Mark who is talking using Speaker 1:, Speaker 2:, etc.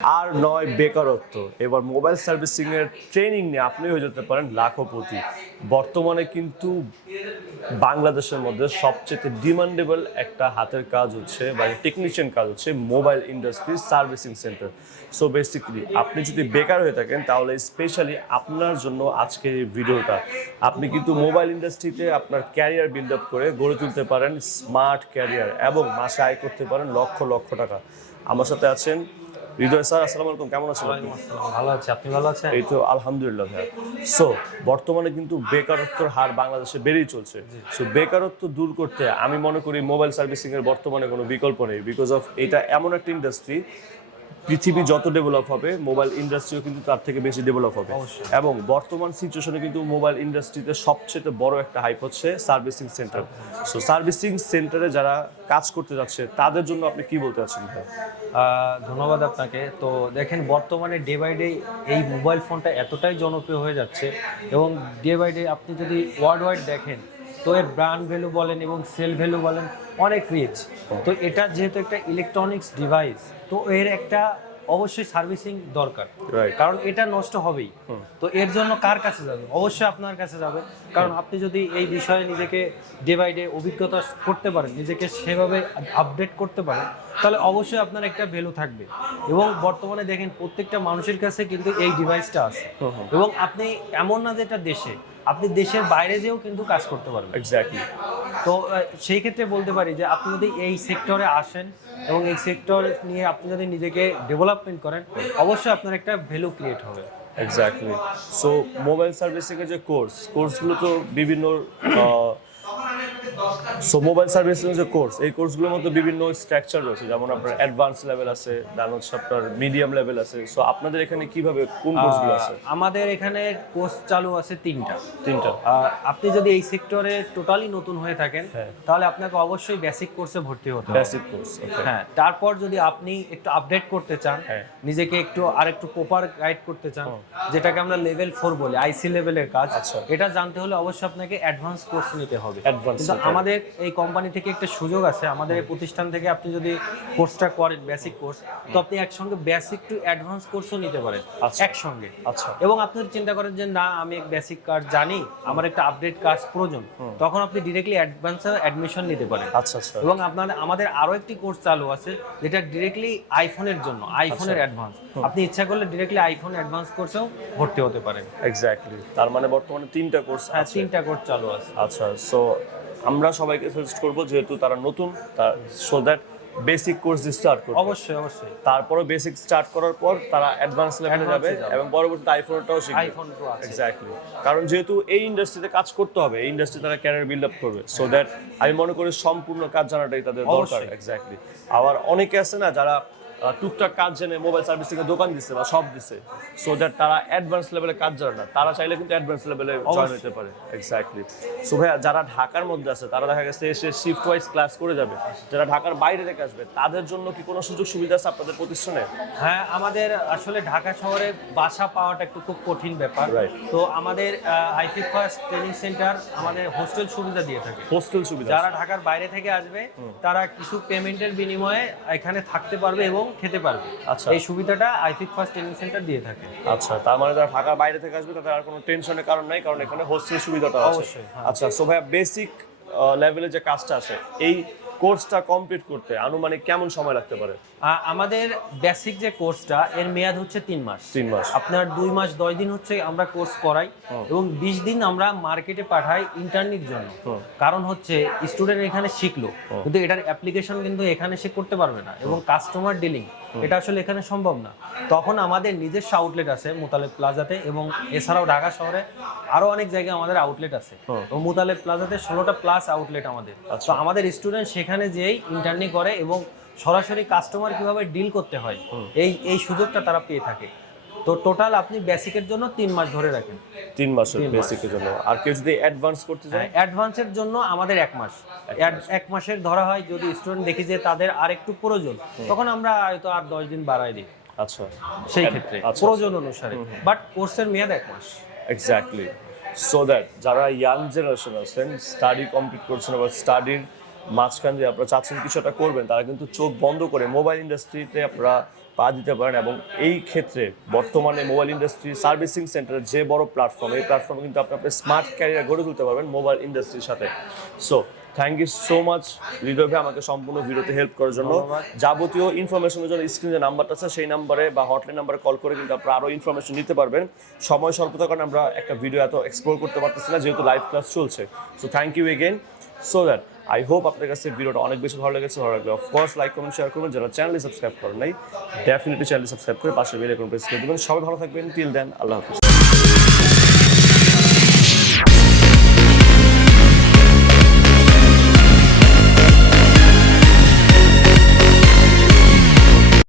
Speaker 1: আর নয় বেকারত্ব। এবার মোবাইল সার্ভিসিং এর ট্রেনিং নিয়ে আপনি হয়ে যেতে পারেন লাখপতি বর্তমানে কিন্তু বাংলাদেশের মধ্যে সবচেয়ে ডিমান্ডেবল একটা হাতের কাজ হচ্ছে বা টেকনিশিয়ান কাজ হচ্ছে mobile industry servicing centre so basically আপনি যদি বেকার হয়ে থাকেন, তাহলে স্পেশালি আপনার জন্য আজকের এই ভিডিওটা। আপনি কিন্তু মোবাইল ইন্ডাস্ট্রিতে আপনার ক্যারিয়ার বিল্ড আপ করে গড়ে তুলতে পারেন স্মার্ট ক্যারিয়ার এবং মাসে আয় করতে পারেন লক্ষ লক্ষ টাকা। আমার সাথে আছেন হৃদয় স্যার আসসালামু আলাইকুম। কেমন আছেন আপনি?
Speaker 2: ভালো আছে। আপনি ভালো আছেন?
Speaker 1: এই তো আলহামদুলিল্লাহ ভাই সো বর্তমানে কিন্তু বেকারত্বের হার বাংলাদেশে বেড়েই চলছে। সো বেকারত্ব দূর করতে আমি মনে করি মোবাইল সার্ভিসিং এর বর্তমানে কোনো বিকল্প নেই। বিকজ অফ এটা এমন একটা ইন্ডাস্ট্রি পৃথিবী যত ডেভেলপ হবে মোবাইল ইন্ডাস্ট্রিও কিন্তু তার থেকে বেশি ডেভেলপ হবে। এবং বর্তমান সিচুয়েশনে কিন্তু মোবাইল ইন্ডাস্ট্রিতে সবচেয়ে বড় একটা হাইপ হচ্ছে সার্ভিসিং সেন্টার সো সার্ভিসিং সেন্টারে যারা কাজ করতে যাচ্ছে তাদের জন্য আপনি কি বলতে চাচ্ছেন ভাই?
Speaker 2: ধন্যবাদ আপনাকে। তো দেখেন বর্তমানে ডে বাই ডে এই মোবাইল ফোনটা এতটাই জনপ্রিয় হয়ে যাচ্ছে এবং ডে বাই ডে আপনি যদি ওয়ার্ল্ড ওয়াইড দেখেন তো এর ব্র্যান্ড ভ্যালু বলেন এবং সেল ভ্যালু বলেন অনেক রিচ তো এটা যেহেতু একটা ইলেকট্রনিক্স ডিভাইস তো এর একটা অবশ্যই সার্ভিসিং দরকার। কারণ এটা নষ্ট হবেই। তো এর জন্য কার কাছে যাবে? অবশ্যই আপনার কাছে যাবে। কারণ আপনি যদি এই বিষয়ে নিজেকে ডে বাই ডে অভিজ্ঞতা করতে পারেন নিজেকে সেভাবে আপডেট করতে পারেন তাহলে অবশ্যই আপনার একটা ভ্যালু থাকবে। এবং বর্তমানে দেখেন প্রত্যেকটা মানুষের কাছে কিন্তু এই ডিভাইসটা আছে। এবং আপনি এমন না যে এটা দেশে আপনি দেশের বাইরে যেও কিন্তু কাজ করতে পারবেন।
Speaker 1: এক্স্যাক্টলি
Speaker 2: তো সেই ক্ষেত্রে বলতে পারি যে আপনি যদি এই সেক্টরে আসেন এবং এই সেক্টর নিয়ে আপনি যদি নিজেকে ডেভেলপমেন্ট করেন অবশ্যই আপনার একটা ভ্যালু ক্রিয়েট হবে।
Speaker 1: এক্স্যাক্টলি সো মোবাইল সার্ভিসিংয়ের যে কোর্স কোর্সগুলো তো বিভিন্ন সো মোবাইল সার্ভিসিং যে কোর্স এই কোর্সগুলোর মধ্যে বিভিন্ন স্ট্রাকচার রয়েছে যেমন আপনার অ্যাডভান্স লেভেল আছে দেন হচ্ছে আপনার মিডিয়াম লেভেল আছে সো আপনাদের এখানে কীভাবে কোন কোর্সগুলো আছে
Speaker 2: আমাদের এখানে কোর্স চালু আছে তিনটা
Speaker 1: তিনটা
Speaker 2: আপনি যদি এই সেক্টরে টোটালি নতুন হয়ে থাকেন
Speaker 1: হ্যাঁ।
Speaker 2: তাহলে আপনাকে অবশ্যই বেসিক কোর্সে ভর্তি হতে
Speaker 1: বেসিক কোর্স
Speaker 2: হ্যাঁ তারপর যদি আপনি একটু আপডেট করতে চান
Speaker 1: হ্যাঁ।
Speaker 2: নিজেকে একটু আর একটু প্রপার গাইড করতে চান যেটাকে আমরা লেভেল ফোর বলি আইসি লেভেলের কাজ
Speaker 1: আচ্ছা।
Speaker 2: এটা জানতে হলে অবশ্যই আপনাকে অ্যাডভান্স কোর্স নিতে হবে
Speaker 1: হবে।
Speaker 2: আমাদের এই কোম্পানি থেকে একটা সুযোগ আছে। আমাদের এই প্রতিষ্ঠান থেকে আপনি যদি কোর্সটা করেন বেসিক কোর্স তো আপনি একসঙ্গে বেসিক টু অ্যাডভান্স কোর্সও নিতে পারেন।
Speaker 1: আচ্ছা।
Speaker 2: একসঙ্গে।
Speaker 1: আচ্ছা।
Speaker 2: এবং আপনি যদি চিন্তা করেন যে না আমি বেসিক কাজ জানি আমার একটা আপডেট কাজ প্রয়োজন। তখন আপনি ডিরেক্টলি অ্যাডভান্সে অ্যাডমিশন নিতে পারেন।
Speaker 1: আচ্ছা আচ্ছা।
Speaker 2: এবং আপনার আমাদের আরও একটি কোর্স চালু আছে যেটা ডিরেক্টলি আইফোনের জন্য আইফোনের
Speaker 1: আচ্ছা।
Speaker 2: অ্যাডভান্স আপনি ইচ্ছা করলে ডিরেক্টলি আইফোন অ্যাডভান্স কোর্সেও ভর্তি হতে পারেন।
Speaker 1: এক্স্যাক্টলি তার মানে বর্তমানে তিনটা কোর্স
Speaker 2: হ্যাঁ তিনটা কোর্স চালু আছে।
Speaker 1: আচ্ছা সো আমরা সবাইকে সাজেস্ট করব যেহেতু তারা নতুন তার so that basic course start করবে।
Speaker 2: অবশ্যই অবশ্যই।
Speaker 1: তারপরে বেসিক স্টার্ট করার পর তারা অ্যাডভান্স লেভেলে যাবে এবং পরবর্তীতে আইফোনটাও শিখবে।
Speaker 2: আইফোন
Speaker 1: এক্স্যাক্টলি কারণ যেহেতু এই ইন্ডাস্ট্রিতে কাজ করতে হবে এই ইন্ডাস্ট্রি তারা ক্যারিয়ার বিল্ড আপ করবে। সো দ্যাট আমি মনে করি সম্পূর্ণ কাজ জানাটাই তাদের দরকার। এক্স্যাক্টলি আবার অনেকে আছে না যারা টুকটাক কাজ জেনে মোবাইল সার্ভিসিং এর দোকান দিচ্ছে বা সব দিচ্ছে সো দ্যাট তারা অ্যাডভান্স লেভেলে কাজ জানে না। তারা চাইলে কিন্তু অ্যাডভান্স লেভেলে জয়েন হতে পারে। এক্স্যাক্টলি সো ভাইয়া যারা ঢাকার মধ্যে আছে তারা দেখা গেছে এসে শিফট ওয়াইজ ক্লাস করে যাবে। যারা ঢাকার বাইরে থেকে আসবে তাদের জন্য কি কোনো সুযোগ সুবিধা আছে আপনাদের প্রতিষ্ঠানে?
Speaker 2: হ্যাঁ আমাদের আসলে ঢাকা শহরে বাসা পাওয়াটা একটু খুব কঠিন ব্যাপার. তো আমাদের আইফি ফার্স্ট ট্রেনিং সেন্টার আমাদের হোস্টেল সুবিধা দিয়ে থাকে।
Speaker 1: হোস্টেল সুবিধা
Speaker 2: যারা ঢাকার বাইরে থেকে আসবে তারা কিছু পেমেন্টের বিনিময়ে এখানে থাকতে পারবে এবং খেতে পারবে
Speaker 1: আচ্ছা।
Speaker 2: এই সুবিধাটা আইসিক ফার্স্ট ট্রেনিং সেন্টার দিয়ে থাকে
Speaker 1: আচ্ছা তার মানে যারা ঢাকার বাইরে থেকে আসবে তাদের আর কোনো টেনশনের কারণ নাই কারণ এখানে হোস্টেল সুবিধাটা আছে
Speaker 2: অবশ্যই, হ্যাঁ।
Speaker 1: আচ্ছা সো ভাইয়া বেসিক লেভেলে যে কাজটা আছে এই কোর্সটা কমপ্লিট করতে আনুমানিক কেমন সময় লাগতে পারে?
Speaker 2: আমাদের বেসিক যে কোর্সটা এর মেয়াদ হচ্ছে তিন মাস।
Speaker 1: তিন মাস।
Speaker 2: আপনার দুই মাস দশ দিন হচ্ছে আমরা কোর্স করাই এবং বিশ দিন আমরা মার্কেটে পাঠাই ইন্টারনির জন্য। কারণ হচ্ছে স্টুডেন্ট এখানে শিখলো কিন্তু এটার অ্যাপ্লিকেশন কিন্তু এখানে সে করতে পারবে না এবং কাস্টমার ডিলিং এটা আসলে এখানে সম্ভব না। তখন আমাদের নিজস্ব আউটলেট আছে মোতালেব প্লাজাতে এবং এছাড়াও ঢাকা শহরে আরও অনেক জায়গায় আমাদের আউটলেট আছে। মোতালেব প্লাজাতে ষোলোটা প্লাস আউটলেট আমাদের।
Speaker 1: আচ্ছা।
Speaker 2: তো আমাদের স্টুডেন্ট সেখানে যেই ইন্টারনি করে এবং সরাসরি কাস্টমার কীভাবে ডিল করতে হয় এই এই সুযোগটা তারা পেয়ে থাকে। তো টোটাল আপনি বেসিকের জন্য তিন মাস ধরে রাখেন।
Speaker 1: তিন মাসের। বেসিকের জন্য। আর কেউ যদি অ্যাডভান্স করতে চায়?
Speaker 2: অ্যাডভান্সের জন্য আমাদের এক মাস। এক মাসের ধরা হয় যদি স্টুডেন্ট দেখি যে তাদের আর একটু প্রয়োজন তখন আমরা হয়তো আর দশ দিন বাড়াই দিই।
Speaker 1: আচ্ছা।
Speaker 2: সেই ক্ষেত্রে
Speaker 1: আচ্ছা।
Speaker 2: প্রয়োজন অনুসারে। বাট কোর্সের মেয়াদ এক মাস।
Speaker 1: এক্স্যাক্টলি সো দ্যাট যারা ইয়াং জেনারেশন আছেন স্টাডি কমপ্লিট করছেন আবার স্টাডির মাঝখান দিয়ে আপনারা চাচ্ছেন কিছু একটা করবেন তারা কিন্তু চোখ বন্ধ করে মোবাইল ইন্ডাস্ট্রিতে আপনারা পা দিতে পারেন এবং এই ক্ষেত্রে বর্তমানে মোবাইল ইন্ডাস্ট্রি সার্ভিসিং সেন্টারের যে বড় প্ল্যাটফর্ম এই প্ল্যাটফর্মে কিন্তু আপনি আপনার স্মার্ট ক্যারিয়ার গড়ে তুলতে পারবেন মোবাইল ইন্ডাস্ট্রির সাথে। So thank you so much Hriday ভাই আমাকে সম্পূর্ণ ভিডিওতে হেল্প করার জন্য। যাবতীয় ইনফরমেশনের জন্য স্ক্রিনে যে নাম্বারটা আছে সেই নাম্বারে বা হটলাইন নাম্বারে কল করে কিন্তু আপনারা আরও ইনফরমেশন নিতে পারবেন। সময় স্বল্পতার কারণে আমরা একটা ভিডিও এত এক্সপ্লোর করতে পারতেছি না যেহেতু লাইভ ক্লাস চলছে। So thank you again so that I hope আপনার কাছে ভিডিওটা অনেক বেশি ভালো লেগেছে, ভালো লাগলে অফকোর্স লাইক কমেন্ট শেয়ার করবেন। যারা চ্যানেলে সাবস্ক্রাইব করেন নাই ডেফিনেটলি চ্যানেল সাবস্ক্রাইব করে পাশে বেল কোনো প্রেস করে দেবেন। সবাই ভালো থাকবেন। টিল দেন আল্লাহ হাফিজ।